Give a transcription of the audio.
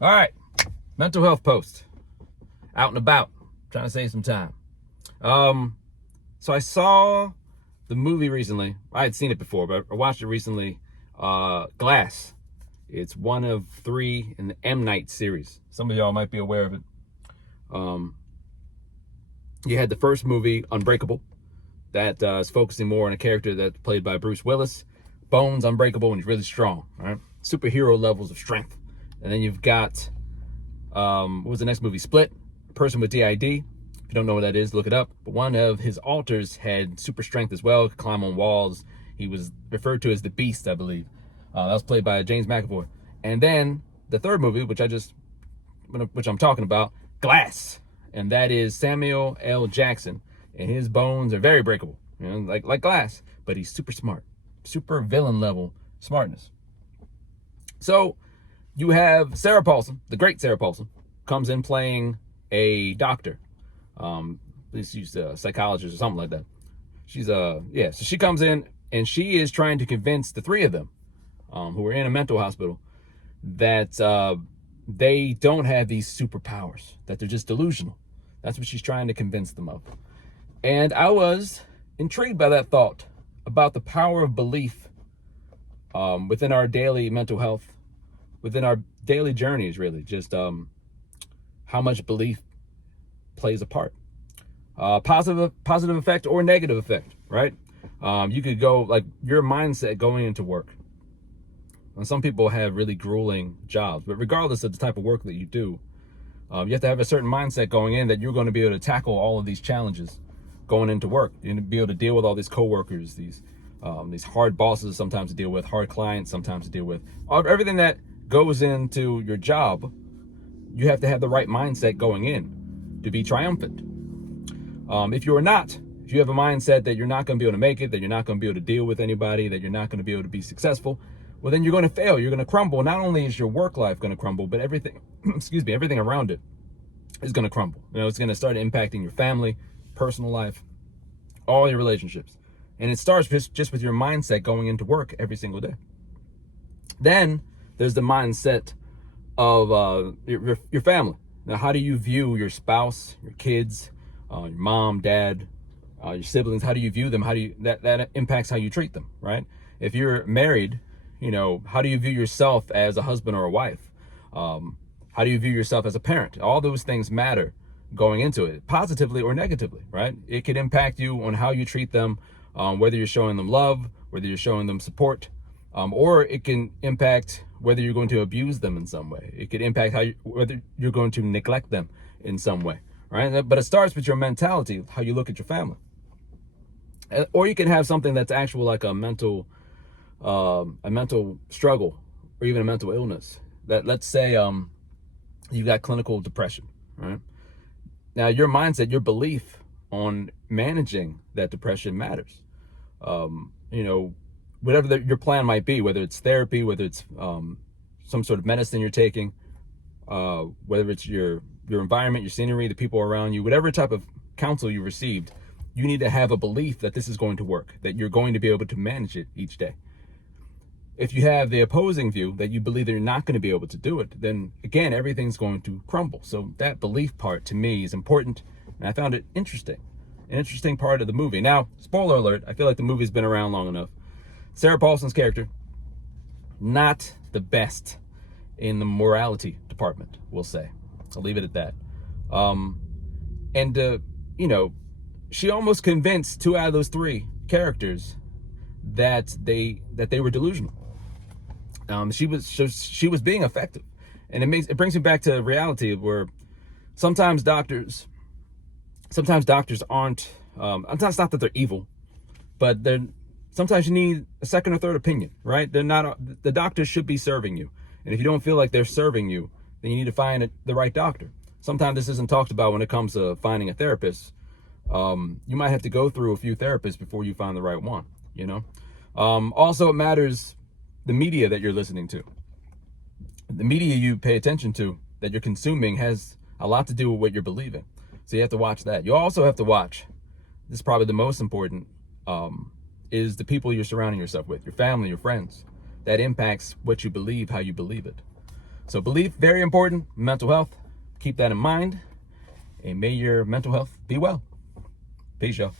All right, mental health post. Out and about, trying to save some time. So I saw the movie recently. I had seen it before, but I watched it recently. Glass. It's one of 3 in the M. Night series. Some of y'all might be aware of it. You had the first movie, Unbreakable, that is focusing more on a character that's played by Bruce Willis. Bones unbreakable and he's really strong, right? Superhero levels of strength. And then you've got, what was the next movie? Split, a person with DID. If you don't know what that is, look it up. But one of his alters had super strength as well, could climb on walls. He was referred to as the Beast, I believe. That was played by James McAvoy. And then the third movie, which I'm talking about, Glass. And that is Samuel L. Jackson. And his bones are very breakable, you know, like glass. But he's super smart, super villain level smartness. So you have Sarah Paulson, the great Sarah Paulson, comes in playing a doctor. She's a psychologist or something like that. So she comes in and she is trying to convince the 3 of them, who are in a mental hospital, that they don't have these superpowers, that they're just delusional. That's what she's trying to convince them of. And I was intrigued by that thought about the power of belief within our daily mental health, within our daily journeys, really. Just how much belief plays a part. Positive effect or negative effect, right? You could go, like, your mindset going into work. And some people have really grueling jobs, but regardless of the type of work that you do, you have to have a certain mindset going in that you're going to be able to tackle all of these challenges going into work. You're going to be able to deal with all these coworkers, these hard bosses sometimes to deal with, hard clients sometimes to deal with. Everything that goes into your job, you have to have the right mindset going in to be triumphant. If you have a mindset that you're not going to be able to make it, that you're not going to be able to deal with anybody, that you're not going to be able to be successful, well, then you're going to fail. You're going to crumble. Not only is your work life going to crumble, but everything, everything around it is going to crumble. You know, it's going to start impacting your family, personal life, all your relationships. And it starts just with your mindset going into work every single day. Then there's the mindset of your family. Now, how do you view your spouse, your kids, your mom, dad, your siblings? How do you view them? That impacts how you treat them, right? If you're married, you know, how do you view yourself as a husband or a wife? How do you view yourself as a parent? All those things matter going into it, positively or negatively, right? It could impact you on how you treat them, whether you're showing them love, whether you're showing them support, or it can impact whether you're going to abuse them in some way. It could impact whether you're going to neglect them in some way, right? But it starts with your mentality, how you look at your family. Or you can have something that's actual, like a mental struggle or even a mental illness. That, let's say you've got clinical depression, right? Now your mindset, your belief on managing that depression matters. You know, whatever your plan might be, whether it's therapy, whether it's some sort of medicine you're taking, whether it's your environment, your scenery, the people around you, whatever type of counsel you received, you need to have a belief that this is going to work, that you're going to be able to manage it each day. If you have the opposing view that you believe that you're not going to be able to do it, then again, everything's going to crumble. So that belief part to me is important. And I found it interesting, an interesting part of the movie. Now, spoiler alert, I feel like the movie's been around long enough. Sarah Paulson's character, not the best in the morality department, we'll say. I'll leave it at that. You know, she almost convinced 2 out of those 3 characters that they were delusional. She was being effective, and it brings me back to reality, where sometimes doctors aren't. It's not that they're evil, but sometimes you need a second or third opinion, right? The doctors should be serving you, and if you don't feel like they're serving you, then you need to find the right doctor. Sometimes this isn't talked about when it comes to finding a therapist. You might have to go through a few therapists before you find the right one, you know? Also, it matters the media that you're listening to. The media you pay attention to, that you're consuming, has a lot to do with what you're believing. So you have to watch that. You also have to watch, this is probably the most important, is the people you're surrounding yourself with, your family, your friends. That impacts what you believe, how you believe it. So belief, very important. Mental health, keep that in mind. And may your mental health be well. Peace, y'all.